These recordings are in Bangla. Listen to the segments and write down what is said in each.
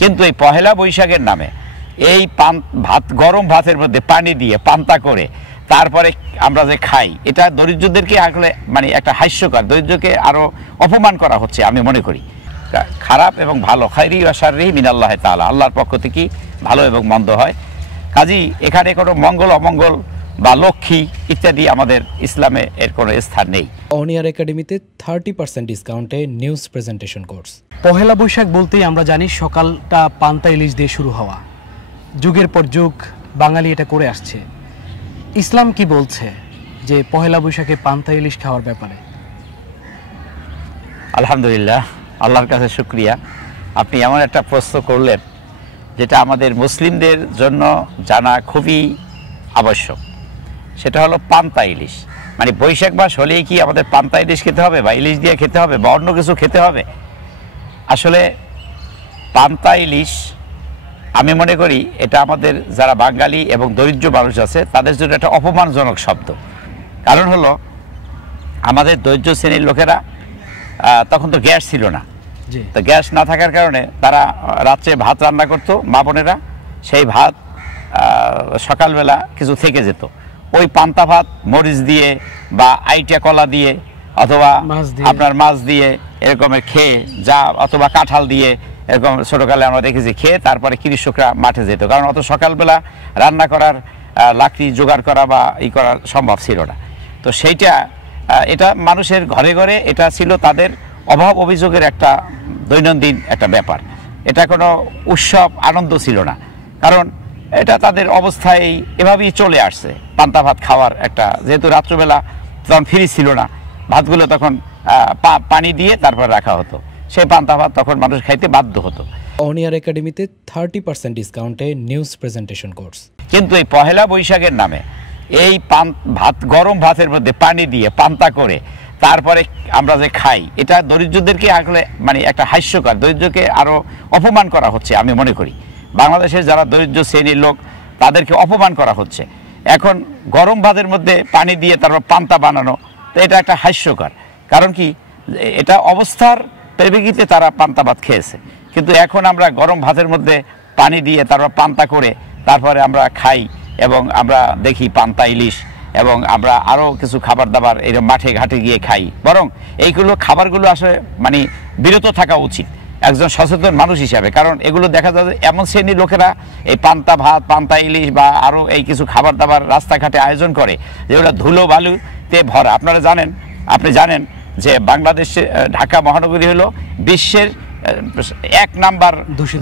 কিন্তু এই পহেলা বৈশাখের নামে এই ভাত গরম ভাতের মধ্যে পানি দিয়ে পান্তা করে তারপরে আমরা যে খাই, এটা দরিদ্রদেরকে আসলে মানে একটা হাস্যকর, দরিদ্রকে আরো অপমান করা হচ্ছে আমি মনে করি। খারাপ এবং ভালো, খায়রি ওয়া শাররি মিনাল্লাহি তাআলা, আল্লাহর পক্ষ থেকে ভালো এবং মন্দ হয়। কাজেই এখানে কোনো মঙ্গল অমঙ্গল বা লক্ষ্মী ইত্যাদি আমাদের ইসলামে এর কোনো স্থান নেই। অনিয়ার একাডেমিতে 30% ডিসকাউন্টে news presentation course. Pohela Boishakh বলতেই আমরা জানি সকালটা পান্তা ইলিশ দিয়ে শুরু হওয়া, যুগের পর যুগ বাঙালি এটা করে আসছে। ইসলাম কি বলছে যে পহেলা বৈশাখে পান্তা ইলিশ খাওয়ার ব্যাপারে? আলহামদুলিল্লাহ, আল্লাহর কাছে শুকরিয়া, আপনি এমন একটা প্রশ্ন করলেন যেটা আমাদের মুসলিমদের জন্য জানা খুবই আবশ্যক। সেটা হলো পান্তা ইলিশ। মানে বৈশাখ মাস হলেই কি আমাদের পান্তা ইলিশ খেতে হবে বা ইলিশ দিয়ে খেতে হবে বা অন্য কিছু খেতে হবে? আসলে পান্তা ইলিশ আমি মনে করি এটা আমাদের যারা বাঙালি এবং দরিদ্র মানুষ আছে তাদের জন্য একটা অপমানজনক শব্দ। কারণ হলো আমাদের দরিদ্র শ্রেণীর লোকেরা তখন তো গ্যাস ছিল না, তো গ্যাস না থাকার কারণে তারা রাত্রে ভাত রান্না করতো মা বোনেরা, সেই ভাত সকালবেলা কিছু থেকে যেত, ওই পান্তা ভাত মরিচ দিয়ে বা আইটা কলা দিয়ে অথবা আপনার মাছ দিয়ে এরকমের খেয়ে যা, অথবা কাঁঠাল দিয়ে এরকম ছোটকালে আমরা দেখেছি খেয়ে তারপরে কৃষকরা মাঠে যেত, কারণ অত সকালবেলা রান্না করার লাকড়ি জোগাড় করা বা করা সম্ভব ছিল না। তো সেইটা এটা মানুষের ঘরে ঘরে এটা ছিল তাদের অভাব অভিযোগের একটা দৈনন্দিন একটা ব্যাপার। এটা কোনো উৎসব আনন্দ ছিল না, কারণ এটা তাদের অবস্থায় এভাবেই চলে আসছে। পান্তা ভাত খাওয়ার একটা, যেহেতু রাত্রবেলা তখন ফ্রিজ ছিল না, ভাতগুলো তখন পানি দিয়ে তারপর রাখা হতো, সেই পান্তা ভাত তখন মানুষ খাইতে বাধ্য হতো। অনিয়ার একাডেমিতে 30% ডিসকাউন্টে নিউজ প্রেজেন্টেশন কোর্স। কিন্তু এই পহেলা বৈশাখের নামে এই ভাত গরম ভাতের মধ্যে পানি দিয়ে পান্তা করে তারপরে আমরা যে খাই, এটা দরিদ্রদেরকে আসলে মানে একটা হাস্যকর, দরিদ্রকে আরো অপমান করা হচ্ছে আমি মনে করি। বাংলাদেশের যারা দরিদ্র শ্রেণীর লোক তাদেরকে অপমান করা হচ্ছে। এখন গরম ভাতের মধ্যে পানি দিয়ে তারপর পান্তা বানানো, তো এটা একটা হাস্যকর। কারণ কি, এটা অবস্থার প্রেক্ষিতে তারা পান্তা ভাত খেয়েছে, কিন্তু এখন আমরা গরম ভাতের মধ্যে পানি দিয়ে তারপর পান্তা করে তারপরে আমরা খাই এবং আমরা দেখি পান্তা ইলিশ এবং আমরা আরও কিছু খাবার দাবার এরকম মাঠে ঘাটে গিয়ে খাই। বরং এইগুলো খাবারগুলো আসলে মানে বিরত থাকা উচিত একজন সচেতন মানুষ হিসাবে, কারণ এগুলো দেখা যায় এমন শ্রেণীর লোকেরা এই পান্তা ভাত, পান্তা ইলিশ বা আরও এই কিছু খাবার দাবার রাস্তাঘাটে আয়োজন করে যেগুলো ধুলো বালুতে ভরা। আপনি জানেন যে বাংলাদেশে ঢাকা মহানগরী হলো বিশ্বের 1 নাম্বার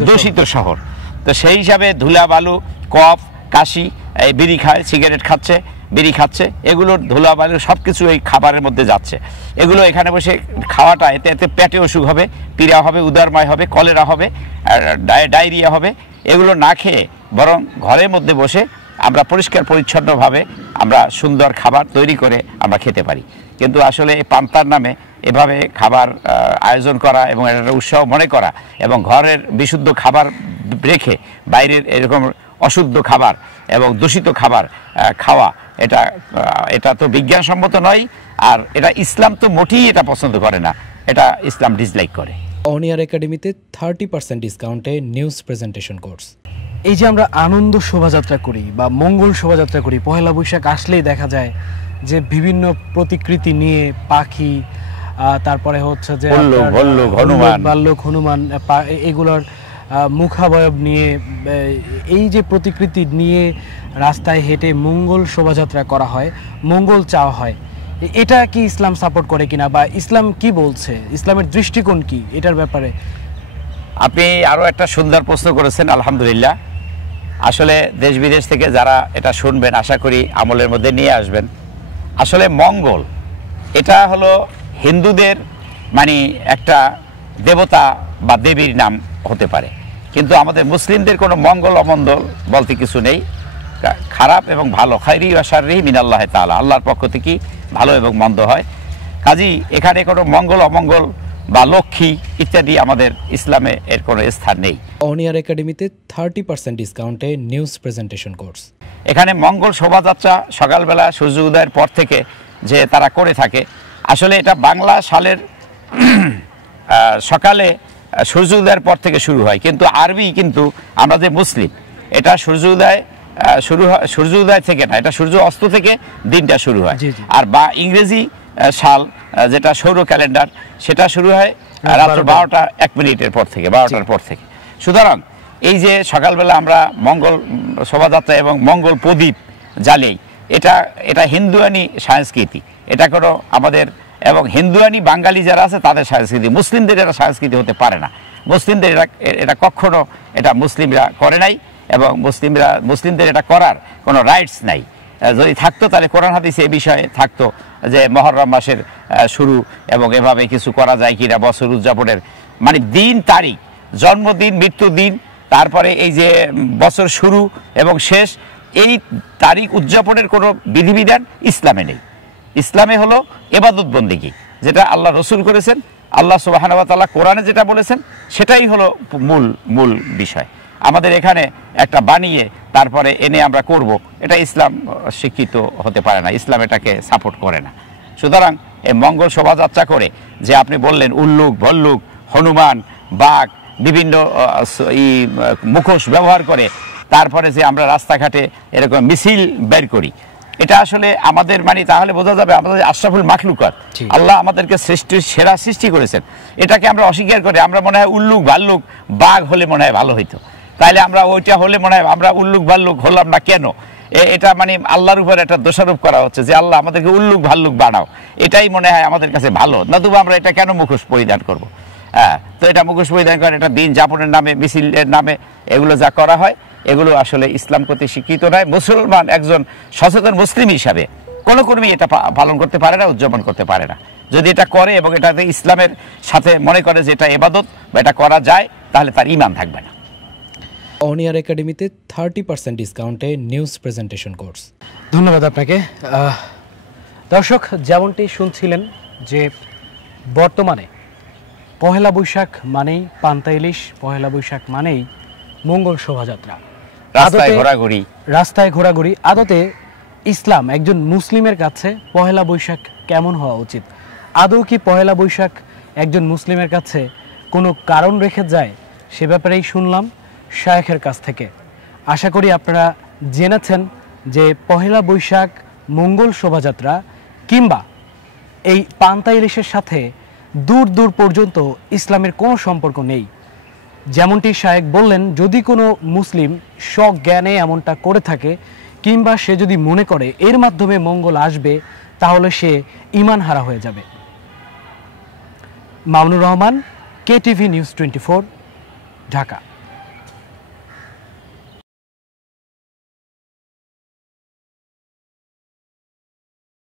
দূষিত শহর। তো সেই হিসাবে ধুলা বালু, কফ, কাশি, এই বিড়ি খায়, সিগারেট খাচ্ছে, বিড়ি খাচ্ছে, এগুলোর ধুলা বালু সব কিছু এই খাবারের মধ্যে যাচ্ছে। এগুলো এখানে বসে খাওয়াটা এতে পেটে অসুখ হবে, পীড়া হবে, উদরময় হবে, কলেরা হবে, ডায়রিয়া হবে। এগুলো না খেয়ে বরং ঘরের মধ্যে বসে আমরা পরিষ্কার পরিচ্ছন্নভাবে আমরা সুন্দর খাবার তৈরি করে আমরা খেতে পারি। কিন্তু আসলে এই পান্তার নামে এভাবে খাবার আয়োজন করা এবং একটা উৎসব মনে করা এবং ঘরের বিশুদ্ধ খাবার রেখে বাইরের এরকম অশুদ্ধ খাবার এবং দূষিত খাবার খাওয়া, এটা তো বিজ্ঞানসম্মত নয়। আর এটা ইসলাম তো মোটেই এটা পছন্দ করে না, এটা ইসলাম ডিসলাইক করে। অনিয়ার একাডেমিতে 30% ডিসকাউন্টে নিউজ প্রেজেন্টেশন কোর্স। এই যে আমরা আনন্দ শোভাযাত্রা করি বা মঙ্গল শোভাযাত্রা করি, পহেলা বৈশাখ আসলেই দেখা যায় যে বিভিন্ন প্রতিকৃতি নিয়ে পাখি, তারপরে হচ্ছে যে ভাল্লুক, হনুমান, এগুলোর মুখাবয়ব নিয়ে এই যে প্রতিকৃতি নিয়ে রাস্তায় হেঁটে মঙ্গল শোভাযাত্রা করা হয়, মঙ্গল চাওয়া হয়। এটা কি ইসলাম সাপোর্ট করে কিনা বা ইসলাম কি বলছে, ইসলামের দৃষ্টিকোণ কি এটার ব্যাপারে? আপনি আরও একটা সুন্দর প্রশ্ন করেছেন, আলহামদুলিল্লাহ। আসলে দেশ বিদেশ থেকে যারা এটা শুনবেন আশা করি আমলের মধ্যে নিয়ে আসবেন। আসলে মঙ্গল এটা হলো হিন্দুদের মানে একটা দেবতা বা দেবীর নাম হতে পারে, কিন্তু আমাদের মুসলিমদের কোনো মঙ্গল অমঙ্গল বলতে কিছু নেই। খারাপ এবং ভালো, খায়রি ওয়া শাররি মিনাল্লাহি তাআলা, আল্লাহর পক্ষ থেকে ভালো এবং মন্দ হয়। কাজেই এখানে কোনো মঙ্গল অমঙ্গল বা লক্ষ্মী ইত্যাদি আমাদের ইসলামে এর কোনো স্থান নেই। অনিয়ার একাডেমিতে 30% ডিসকাউন্টে নিউজ প্রেজেন্টেশন কোর্স। এখানে মঙ্গল শোভাযাত্রা সকালবেলা সূর্য উদয়ের পর থেকে যে তারা করে থাকে, আসলে এটা বাংলা সালের সকালে সূর্য উদয়ের পর থেকে শুরু হয়, কিন্তু আরবি কিন্তু আমরা যে মুসলিম, এটা সূর্য উদয় সূর্য উদয় থেকে না, এটা সূর্য অস্ত থেকে দিনটা শুরু হয়। আর বা ইংরেজি সাল যেটা সৌর ক্যালেন্ডার, সেটা শুরু হয় রাত্র 12:01 পর থেকে, 12টার পর থেকে। সুতরাং এই যে সকালবেলা আমরা মঙ্গল শোভাযাত্রা এবং মঙ্গল প্রদীপ জ্বালেই, এটা হিন্দুয়ানি সংস্কৃতি, এটা কোনো আমাদের এবং হিন্দুয়ানি বাঙালি যারা আছে তাদের সংস্কৃতি। মুসলিমদের এটা সংস্কৃতি হতে পারে না। মুসলিমদের এটা কখনো এটা মুসলিমরা করে নাই, এবং মুসলিমদের এটা করার কোনো রাইটস নাই। যদি থাকতো তাহলে কোরআন হাদিসে এই বিষয়ে থাকতো যে মুহররম মাসের শুরু এবং এভাবে কিছু করা যায় কিনা বছর উদযাপনের, মানে দিন তারিখ, জন্মদিন, মৃত্যুদিন, তারপরে এই যে বছর শুরু এবং শেষ, এই তারিখ উদযাপনের কোনো বিধিবিধান ইসলামে নেই। ইসলামে হলো ইবাদত বন্দেগী, যেটা আল্লাহ রসুল করেছেন, আল্লাহ সুবহানাহু ওয়া তাআলা কোরআনে যেটা বলেছেন সেটাই হলো মূল বিষয়। আমাদের এখানে একটা বানিয়ে তারপরে এনে আমরা করব, এটা ইসলাম স্বীকৃত হতে পারে না, ইসলাম এটাকে সাপোর্ট করে না। সুতরাং এই মঙ্গল শোভাযাত্রা করে যে আপনি বললেন উল্লুক, ভল্লুক, হনুমান, বাঘ, বিভিন্ন মুখোশ ব্যবহার করে তারপরে যে আমরা রাস্তাঘাটে এরকম মিছিল বের করি, এটা আসলে আমাদের মানে তাহলে বোঝা যাবে আমাদের আশরাফুল মাখলুকাত, আল্লাহ আমাদেরকে সৃষ্টির সেরা সৃষ্টি করেছেন, এটাকে আমরা অস্বীকার করি। আমরা মনে হয় উল্লুক, ভাল্লুক, বাঘ হলে মনে হয় ভালো হইতো, তাইলে আমরা ওইটা হলে মনে হয় আমরা উল্লুক ভাল্লুক হলাম না কেন? এটা মানে আল্লাহর উপর একটা দোষারোপ করা হচ্ছে যে আল্লাহ আমাদেরকে উল্লুক ভাল্লুক বানাও, এটাই মনে হয় আমাদের কাছে ভালো, নতুবা আমরা এটা কেন মুখোশ পরিধান করব? হ্যাঁ, তো এটা মুখোশ পরিধান করেন, এটা দিন যাপনের নামে, মিছিলের নামে এগুলো যা করা হয়, এগুলো আসলে ইসলাম কর্তৃক স্বীকৃত নয়। মুসলমান একজন সচেতন মুসলিম হিসাবে কোনো কর্মী এটা পালন করতে পারে না, উদযাপন করতে পারে না। যদি এটা করে এবং এটাতে ইসলামের সাথে মনে করে যে এটা ইবাদত বা এটা করা যায়, তাহলে তার ঈমান থাকবে না। অন এয়ার একাডেমিতে 30% ডিসকাউন্টে নিউজ প্রেজেন্টেশন কোর্স। ধন্যবাদ আপনাকে। দর্শক, যেমনটি শুনছিলেন যে বর্তমানে পহেলা বৈশাখ মানেই পান্তা ইলিশ, পহেলা বৈশাখ মানেই মঙ্গল শোভাযাত্রা, রাস্তায় ঘোরাঘুরি। আদতে ইসলাম একজন মুসলিমের কাছে পহেলা বৈশাখ কেমন হওয়া উচিত? আদৌ কি পহেলা বৈশাখ একজন মুসলিমের কাছে কোনো কারণ রেখে যায়? সে ব্যাপারেই শুনলাম শায়েখের কাছ থেকে। আশা করি আপনারা জেনেছেন যে পহেলা বৈশাখ, মঙ্গল শোভাযাত্রা কিংবা এই পান্তা ইলিশের সাথে দূর দূর পর্যন্ত ইসলামের কোনো সম্পর্ক নেই। যেমনটি শায়েখ বললেন, যদি কোনো মুসলিম স্বজ্ঞানে এমনটা করে থাকে কিংবা সে যদি মনে করে এর মাধ্যমে মঙ্গল আসবে, তাহলে সে ঈমান হারা হয়ে যাবে। Mamunur Rahman, KTV news 24, Dhaka.